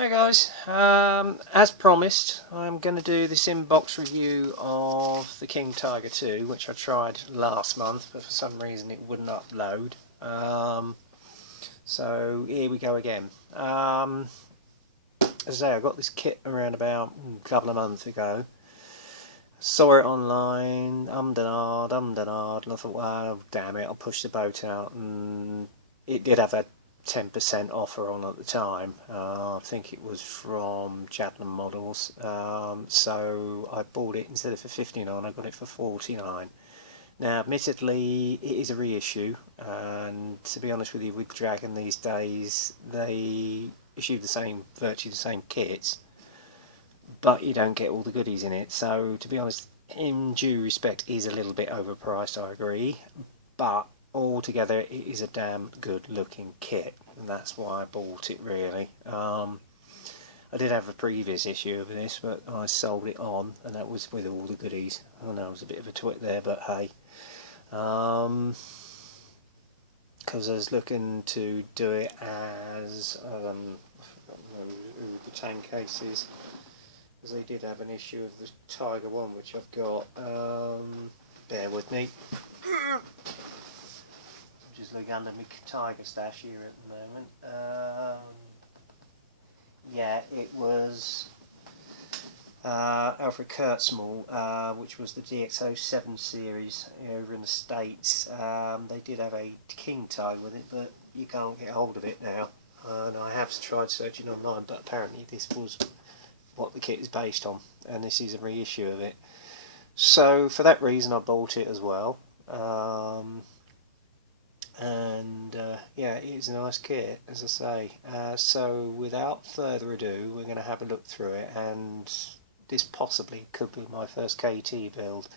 Hey guys, as promised I'm going to do this in-box review of the King Tiger 2, which I tried last month but for some reason it wouldn't upload. So here we go again. As I say, I got this kit around about a couple of months ago. Saw it online, and I thought, well, damn it, I'll push the boat out, and it did have a 10% offer on at the time. I think it was from Chatlam Models, so I bought it instead of for 59 I got it for 49. Now admittedly it is a reissue, and to be honest with you, with Dragon these days they issue virtually the same kits, but you don't get all the goodies in it. So to be honest, in due respect, is a little bit overpriced, I agree, but altogether it is a damn good looking kit, and that's why I bought it really. I did have a previous issue of this, but I sold it on, and that was with all the goodies. I know it was a bit of a twit there, but hey, because I was looking to do it as I forgot who the tank case is, because they did have an issue of the Tiger 1 which I've got. Bear with me. Just looking under my Tiger stash here at the moment. Yeah, it was Alfred Kurtzmal, which was the DX07 series over in the States. They did have a King Tiger with it, but you can't get hold of it now. And I have tried searching online, but apparently this was what the kit is based on, and this is a reissue of it. So for that reason I bought it as well. Yeah, it is a nice kit, as I say. So without further ado, we're going to have a look through it, and this possibly could be my first KT build.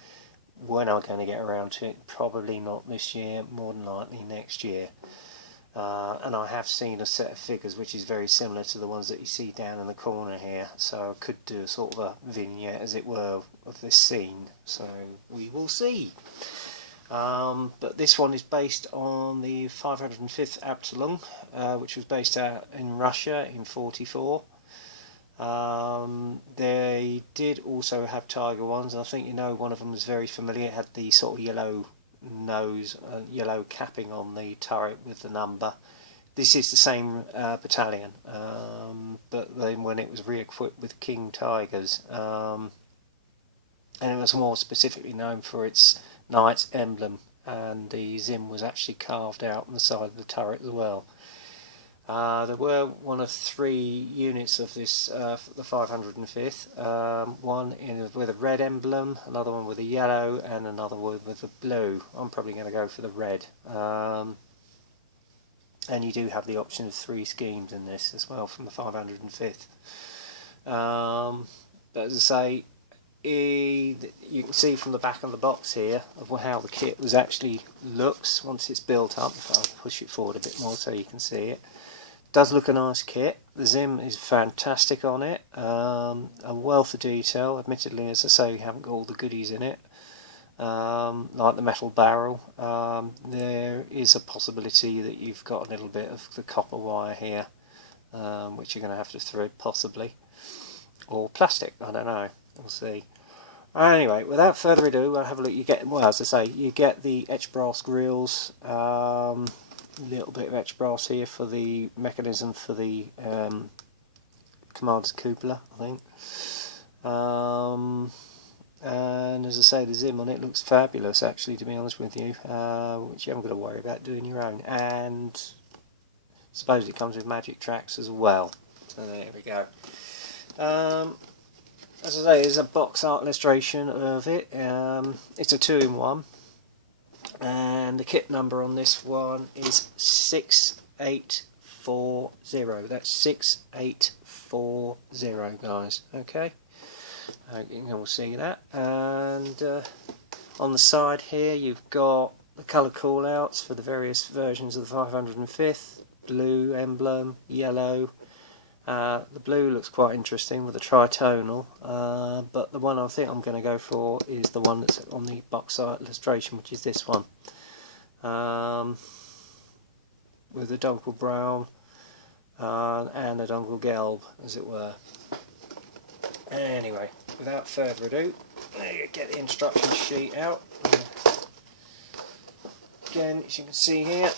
When I'm going to get around to it, probably not this year, more than likely next year. And I have seen a set of figures which is very similar to the ones that you see down in the corner here, so I could do a sort of a vignette, as it were, of this scene, so we will see. But this one is based on the 505th Absalom, which was based out in Russia in '44. They did also have Tiger ones, and I think one of them was very familiar. It had the sort of yellow nose, yellow capping on the turret with the number. This is the same battalion, but then when it was re-equipped with King Tigers, and it was more specifically known for its Knight's emblem, and the Zim was actually carved out on the side of the turret as well. There were one of 3 units of this, the 505th, one with a red emblem, another one with a yellow, and another one with a blue. I'm probably going to go for the red. And you do have the option of 3 schemes in this as well from the 505th. But as I say, you can see from the back of the box here of how the kit actually looks once it's built up. If I'll push it forward a bit more so you can see it. Does look a nice kit. The Zim is fantastic on it. A wealth of detail. Admittedly, as I say, we haven't got all the goodies in it, like the metal barrel. There is a possibility that you've got a little bit of the copper wire here, which you're going to have to thread possibly, or plastic. I don't know. We'll see. Anyway, without further ado, we'll have a look. You get, well, as I say, you get the etched brass grills. Little bit of etched brass here for the mechanism for the commander's cupola, I think. And as I say, the Zim on it looks fabulous, actually, to be honest with you, which you haven't got to worry about doing your own. And I suppose it comes with magic tracks as well. So there we go. As I say, there's a box art illustration of it. It's a 2-in-1. And the kit number on this one is 6840. That's 6840, guys. Okay, you can all see that. And on the side here, you've got the colour callouts for the various versions of the 505th. Blue emblem, yellow. The blue looks quite interesting with a tritonal, but the one I think I'm going to go for is the one that's on the box art illustration, which is this one, with the dunkel brown and a dongle gelb, as it were. Anyway, without further ado, get the instruction sheet out. Again, as you can see here,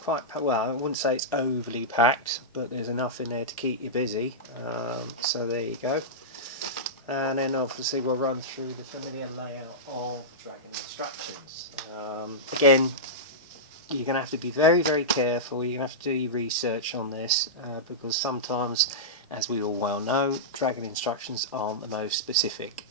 quite well. I wouldn't say it's overly packed, but there's enough in there to keep you busy. So there you go. And then obviously we'll run through the familiar layout of dragon instructions. Again, you're going to have to be very, very careful. You're going to have to do your research on this because sometimes, as we all well know, dragon instructions aren't the most specific.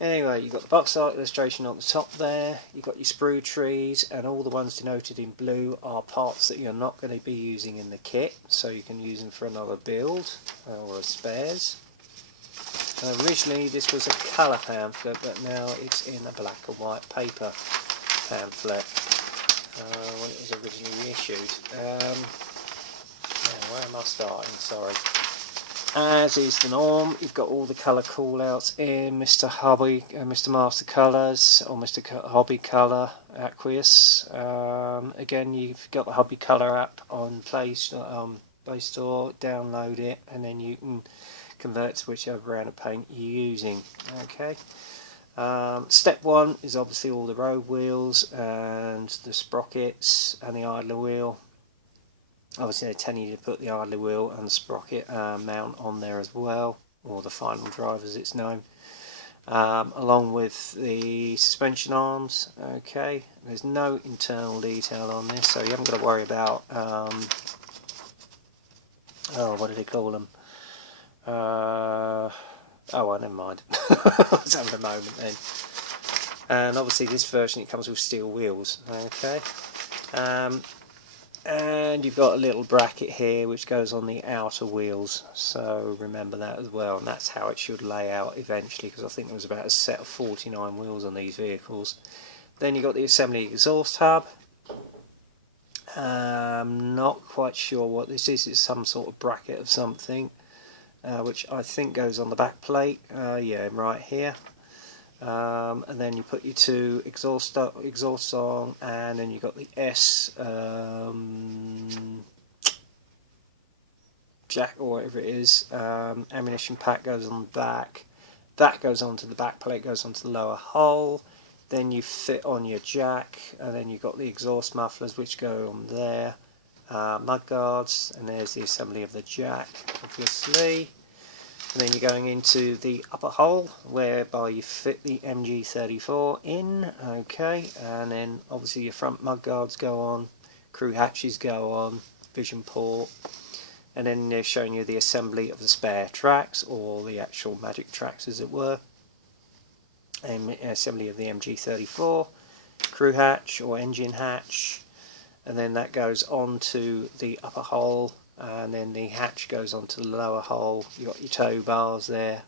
Anyway, you've got the box art illustration on the top there, you've got your sprue trees, and all the ones denoted in blue are parts that you're not going to be using in the kit, so you can use them for another build or as spares. Originally this was a colour pamphlet, but now it's in a black and white paper pamphlet when it was originally issued. Where am I starting? Sorry. As is the norm, you've got all the colour callouts in Mr. Hobby, Mr. Master Colours, or Mr. Hobby Colour Aqueous. Again, you've got the Hobby Colour app on Play Store, download it, and then you can convert to whichever brand of paint you're using. Okay. Step 1 is obviously all the road wheels and the sprockets and the idler wheel. Obviously they tell you to put the idler wheel and the sprocket mount on there as well, or the final drive as it's known, along with the suspension arms. Okay, there's no internal detail on this, so you haven't got to worry about what do they call them? Oh well, never mind. I was having a moment then. And obviously this version it comes with steel wheels. Okay. And you've got a little bracket here which goes on the outer wheels, so remember that as well, and that's how it should lay out eventually, because I think there was about a set of 49 wheels on these vehicles. Then you've got the assembly exhaust hub. Not quite sure what this is. It's some sort of bracket of something, which I think goes on the back plate. Yeah, right here. And then you put your two exhaust on, and then you've got the S jack or whatever it is. Ammunition pack goes on the back. That goes onto the back plate, goes onto the lower hull. Then you fit on your jack, and then you've got the exhaust mufflers which go on there. Mud guards, and there's the assembly of the jack, obviously. And then you're going into the upper hull, whereby you fit the MG34 in, okay, and then obviously your front mud guards go on, crew hatches go on, vision port, and then they're showing you the assembly of the spare tracks, or the actual magic tracks as it were, and assembly of the MG34, crew hatch or engine hatch, and then that goes on to the upper hull. And then the hatch goes onto the lower hull. You've got your tow bars there,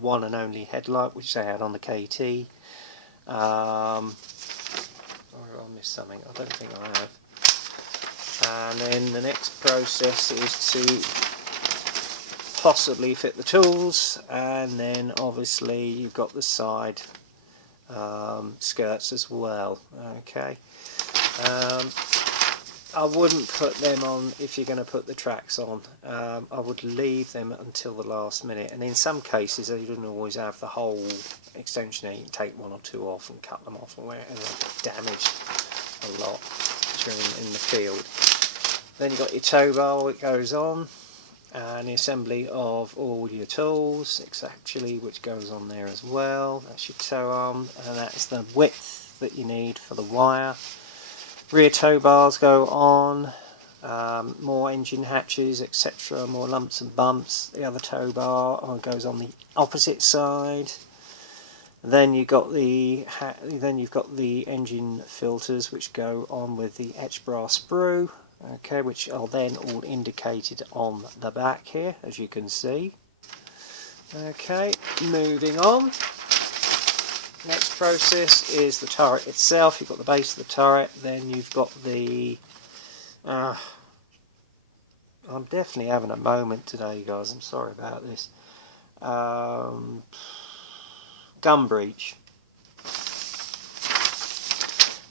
one and only headlight which they had on the KT. Or I missed something, I don't think I have. And then the next process is to possibly fit the tools, and then obviously you've got the side skirts as well. Okay. I wouldn't put them on if you're going to put the tracks on. I would leave them until the last minute, and in some cases they don't always have the whole extension. You can take one or two off and cut them off, or whatever, damaged a lot during in the field. Then you've got your tow bar which goes on, and the assembly of all your tools actually which goes on there as well. That's your tow arm, and that's the width that you need for the wire. Rear tow bars go on, more engine hatches, etc., more lumps and bumps. The other tow bar goes on the opposite side. Then you've got the engine filters which go on with the etched brass sprue, okay, which are then all indicated on the back here, as you can see. Okay, moving on. Next process is the turret itself. You've got the base of the turret, then you've got the I'm definitely having a moment today, guys, I'm sorry about this. Gun breech.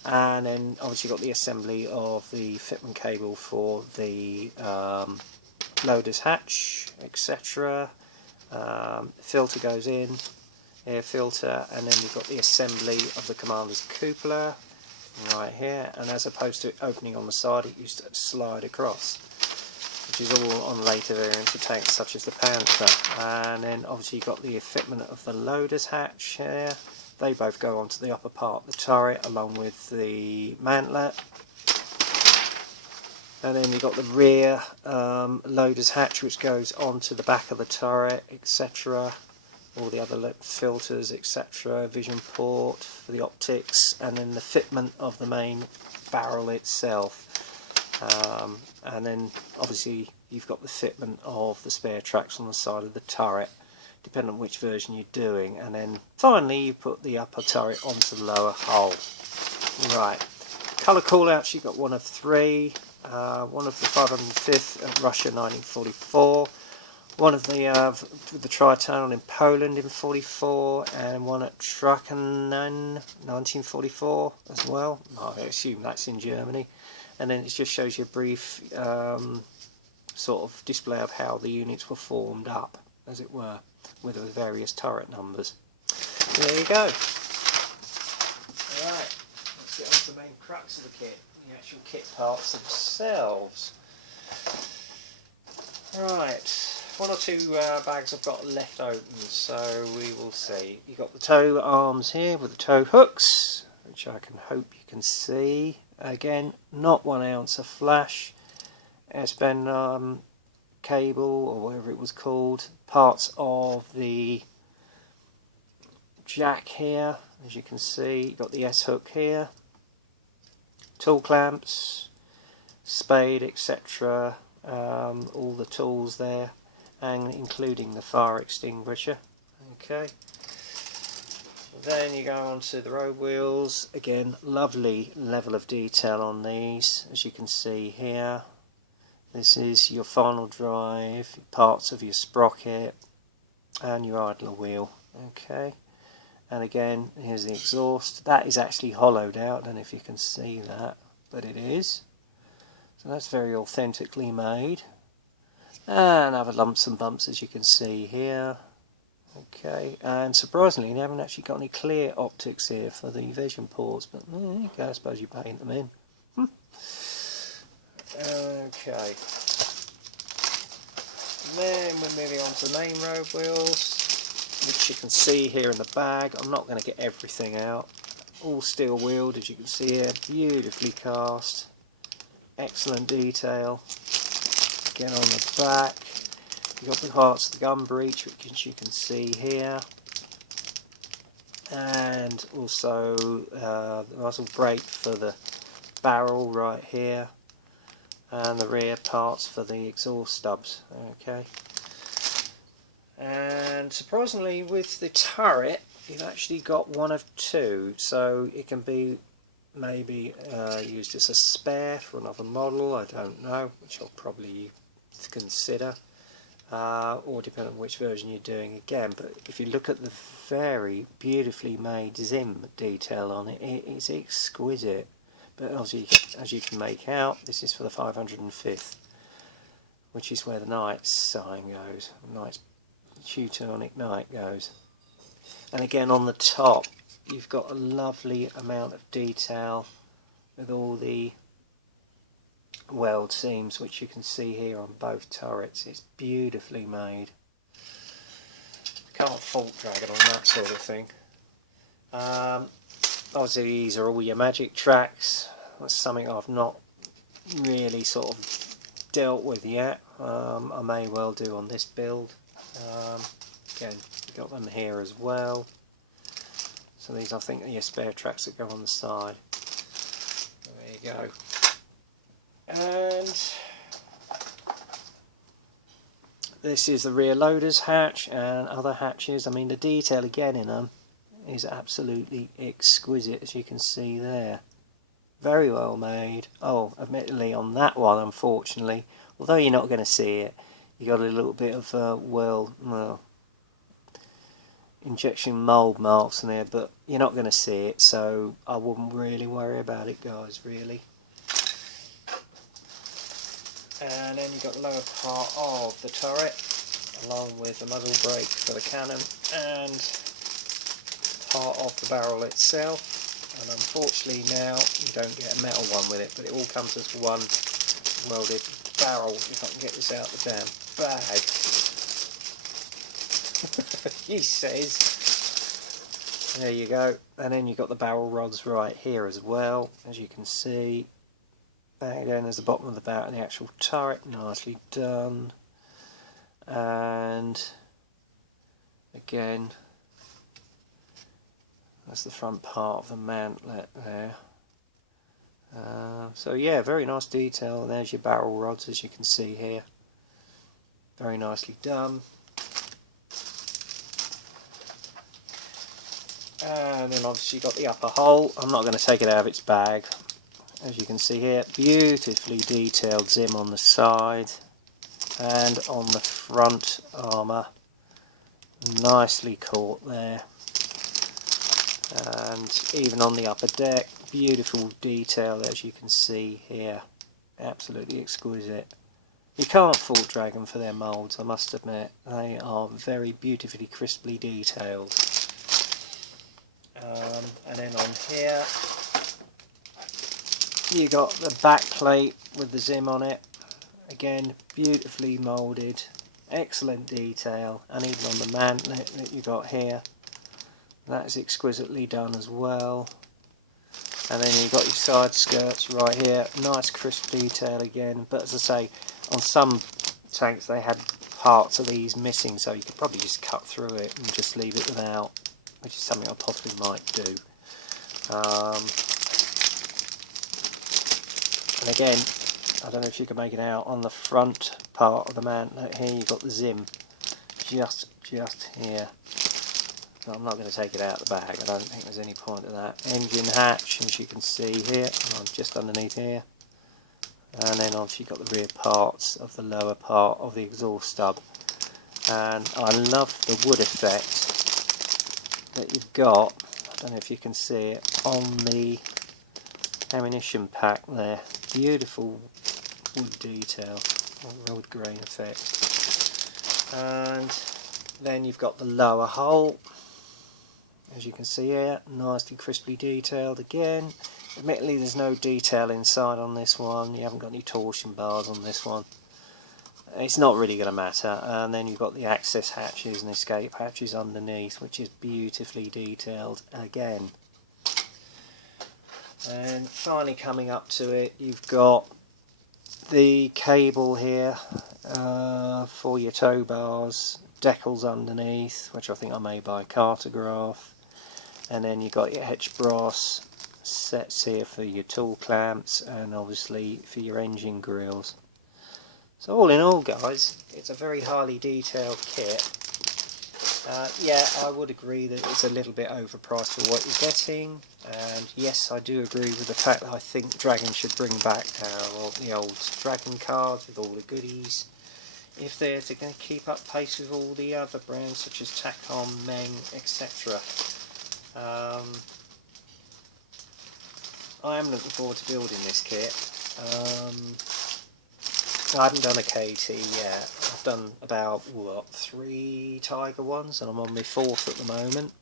And then obviously got the assembly of the fitment cable for the loader's hatch, etc. Filter goes in, air filter, and then you've got the assembly of the commander's cupola right here, and as opposed to it opening on the side, it used to slide across, which is all on later variants of tanks such as the Panther. And then obviously you've got the fitment of the loader's hatch here. They both go onto the upper part of the turret along with the mantlet. And then you've got the rear loader's hatch, which goes onto the back of the turret, etc. All the other filters, etc. Vision port for the optics, and then the fitment of the main barrel itself. And then obviously you've got the fitment of the spare tracks on the side of the turret, depending on which version you're doing. And then finally you put the upper turret onto the lower hull. Right. Colour callouts, you've got one of 3. One of the 505th at Russia 1944, one of the Tri-Tunnel in Poland in 44, and one at Truckenen 1944 as well. I assume that's in Germany. And then it just shows you a brief sort of display of how the units were formed up, as it were, with the various turret numbers. So there you go. Alright, let's get on to the main crux of the kit. The actual kit parts themselves. Right, 1 or 2 bags I've got left open, so we will see. You've got the tow arms here with the tow hooks, which I can hope you can see. Again, not 1 ounce of flash. S-bend cable, or whatever it was called. Parts of the jack here, as you can see. You've got the S-hook here. Tool clamps, spade, etc. All the tools there, and including the fire extinguisher. Okay. Then you go on to the road wheels. Again, lovely level of detail on these, as you can see here. This is your final drive, parts of your sprocket, and your idler wheel. Okay. And again, here's the exhaust. That is actually hollowed out. I don't know if you can see that, but it is. So that's very authentically made. And other lumps and bumps, as you can see here. Okay, and surprisingly, they haven't actually got any clear optics here for the vision ports, but there you go, I suppose you paint them in. Okay. Then we're moving on to the main road wheels, which you can see here in the bag. I'm not going to get everything out. All steel wheeled, as you can see here, beautifully cast, excellent detail. Again on the back, you've got the parts of the gun breech, which you can see here, and also the muzzle brake for the barrel right here, and the rear parts for the exhaust stubs. Okay. And surprisingly, with the turret, you've actually got 1 of 2, so it can be maybe used as a spare for another model, I don't know, which I'll probably consider, or depending on which version you're doing again. But if you look at the very beautifully made Zim detail on it, it is exquisite. But obviously, as you can make out, this is for the 505th, which is where the Knight's sign goes, Knight's Teutonic Knight goes. And again on the top you've got a lovely amount of detail with all the weld seams, which you can see here on both turrets. It's beautifully made. Can't fault Dragon on that sort of thing. Obviously these are all your magic tracks. That's something I've not really sort of dealt with yet. I may well do on this build. Again, you've got them here as well. So these, I think, are your spare tracks that go on the side. There you go. And this is the rear loader's hatch and other hatches. I mean, the detail again in them is absolutely exquisite, as you can see there. Very well made. Oh, admittedly on that one, unfortunately, although you're not going to see it, you got a little bit of injection mould marks in there, but you're not going to see it, so I wouldn't really worry about it, guys, really. And then you've got the lower part of the turret, along with the muzzle brake for the cannon, and part of the barrel itself. And unfortunately now you don't get a metal one with it, but it all comes as one welded barrel. If I can get this out the damn bag. He says. There you go. And then you've got the barrel rods right here as well, as you can see. There again, there's the bottom of the barrel and the actual turret, nicely done. And again, that's the front part of the mantlet there. So yeah, very nice detail. And there's your barrel rods, as you can see here. Very nicely done. And then obviously you've got the upper hole. I'm not going to take it out of its bag. As you can see here, beautifully detailed zim on the side and on the front armour. Nicely caught there. And even on the upper deck, beautiful detail, as you can see here. Absolutely exquisite. You can't fault Dragon for their moulds, I must admit. They are very beautifully, crisply detailed. And then on here, you got the back plate with the zim on it. Again, beautifully moulded, excellent detail, and even on the mantlet that you got here, that is exquisitely done as well. And then you've got your side skirts right here, nice crisp detail again. But as I say, on some tanks they had parts of these missing, so you could probably just cut through it and just leave it without, which is something I possibly might do. And again, I don't know if you can make it out, on the front part of the mantlet here you've got the zim just here. So I'm not going to take it out of the bag, I don't think there's any point to that. Engine hatch, as you can see here, just underneath here. And then obviously you've got the rear parts of the lower part of the exhaust stub. And I love the wood effect that you've got, I don't know if you can see it, on the ammunition pack there. Beautiful wood detail, or wood grain effect. And then you've got the lower hull, as you can see here, nicely crisply detailed again. Admittedly there's no detail inside on this one, you haven't got any torsion bars on this one. It's not really going to matter. And then you've got the access hatches and escape hatches underneath, which is beautifully detailed again. And finally coming up to it, you've got the cable here for your tow bars, decals underneath, which I think I made by Cartograph. And then you've got your Hetch brass sets here for your tool clamps, and obviously for your engine grills. So all in all, guys, it's a very highly detailed kit. Yeah, I would agree that it's a little bit overpriced for what you're getting, and yes, I do agree with the fact that I think Dragon should bring back the old Dragon cards with all the goodies, if they're to keep up pace with all the other brands such as Tacom, Meng, etc. I am looking forward to building this kit. I haven't done a KT yet. I've done about, what, 3 Tiger ones, and I'm on my 4th at the moment.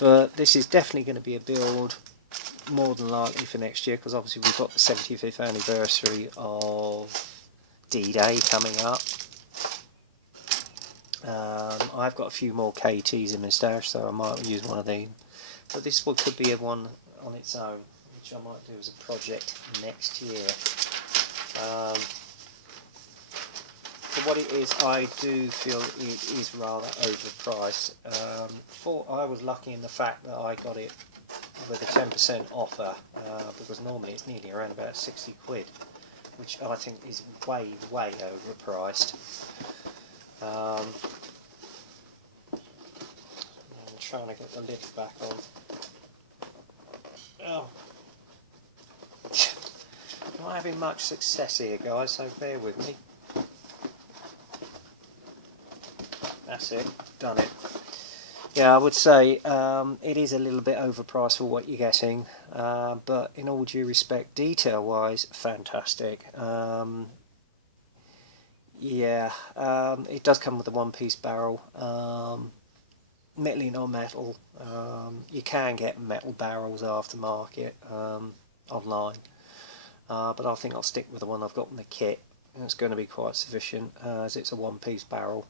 But this is definitely going to be a build, more than likely, for next year, because obviously we've got the 75th anniversary of D-Day coming up. I've got a few more KTs in my stash, so I might use one of these. But this one could be one on its own, which I might do as a project next year. For what it is, I do feel it is rather overpriced. I was lucky in the fact that I got it with a 10% offer, because normally it's nearly around about 60 quid, which I think is way overpriced. I'm trying to get the lid back on. Oh. Not having much success here, guys, so bear with me. That's it, done it. Yeah, I would say it is a little bit overpriced for what you're getting, but in all due respect, detail-wise, fantastic. Yeah, it does come with a one-piece barrel, metal or metal. You can get metal barrels aftermarket online, but I think I'll stick with the one I've got in the kit. It's going to be quite sufficient as it's a one-piece barrel.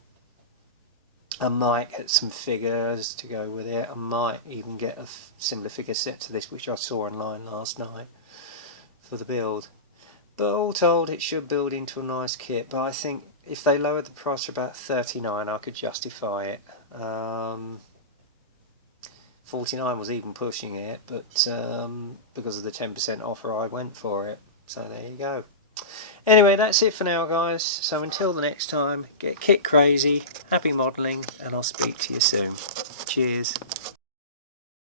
I might get some figures to go with it. I might even get a similar figure set to this, which I saw online last night for the build. But all told, it should build into a nice kit. But I think if they lowered the price to about 39, I could justify it. 49 was even pushing it, but because of the 10% offer, I went for it. So there you go. Anyway, that's it for now, guys. So until the next time, get kit crazy, happy modelling, and I'll speak to you soon. Cheers.